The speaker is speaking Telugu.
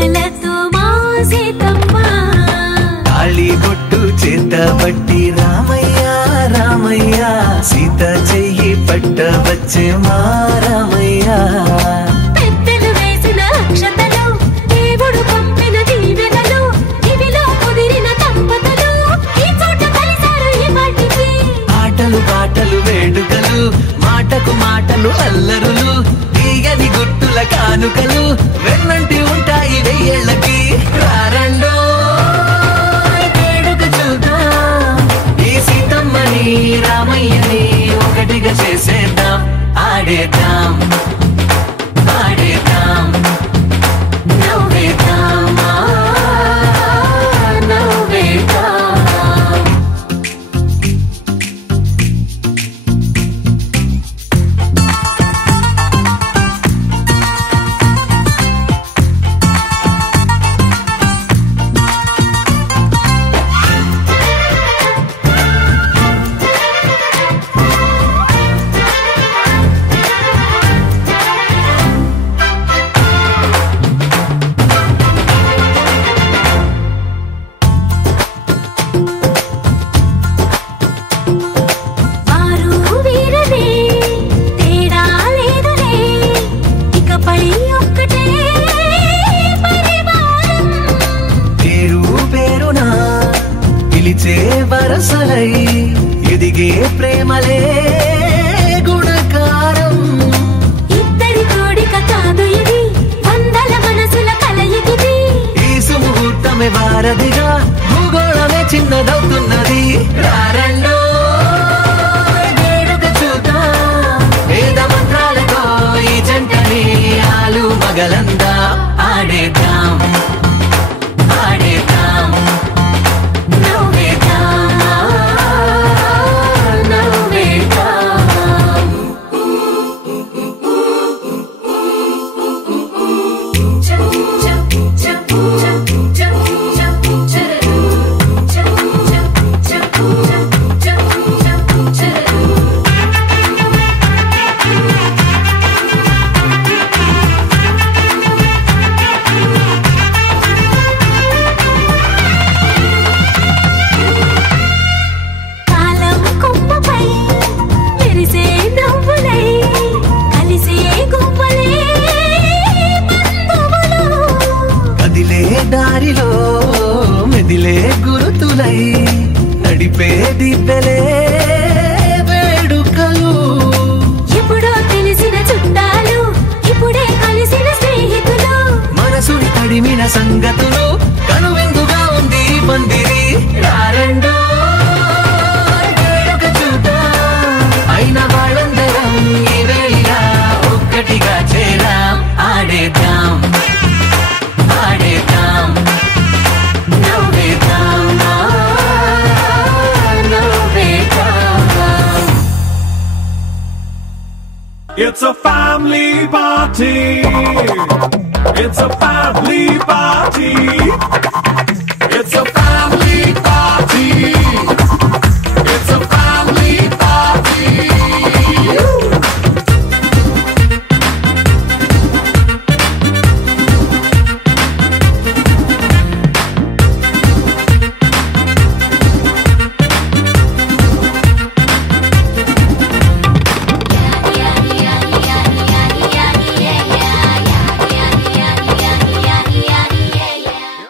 పూజలతో మా సీతమ్మ తాళి బొట్టు చేత బట్టి రామయ్య రామయ్య సీత చెయ్యి పట్ట వచ్చే మా రామయ్య పెద్దలు వేసిన అక్షతలు దేవుడు పంపిన దీవెనలు ఇవిలో కుదిరిన దంపతులు ఈ చోట కలిసారు ఈ పాటికి ఆటలు పాటలు వేడుకలు మాటకు మాటలు అల్లరులు తీయని గుట్టుల కానుకలు వెన్నంటి ఉంటాయి వెయ్యేళ్ళకి రారండో వేడుక చూద్దాం ఈ సీతమ్మని రామయ్యని ఒకటిగా చేసేద్దాం ఆడేద్దాం ఆడేద్దాం నవ్వేద్దాం నవ్వేద్దాం వరసలై ఎదిగే ప్రేమలే గుణకారం ఇద్దరి కోడిక కాదు ఇది వందల మనసుల కలయికిది ఈ సుముహూర్తమే వారధిగా భూగోళమే చిన్నదవుతున్నది రారండో వేడుక చూద్దాం వేద మంత్రాలతో ఈ జంటని ఆలు మగలందా ఆడేద్దాం ఆడేద్దాం దారిలో మెదిలే గురుతులై నడిపే దిబ్బెలే వేడుకలు ఎప్పుడో తెలిసిన చుట్టాలు ఇప్పుడే కలిసిన స్నేహితులు మనసుని తడిమిన సంగతులు కనువిందుగా ఉంది పందిరి రారండో వేడుక చూద్దాం అయిన వాళ్ళందరం ఈ వేళ ఒక్కటిగా చేరాం ఆడేద్దాం ఆడేద్దాం నవ్వేద్దాం నవ్వేద్దాం It's a family party. It's a family party.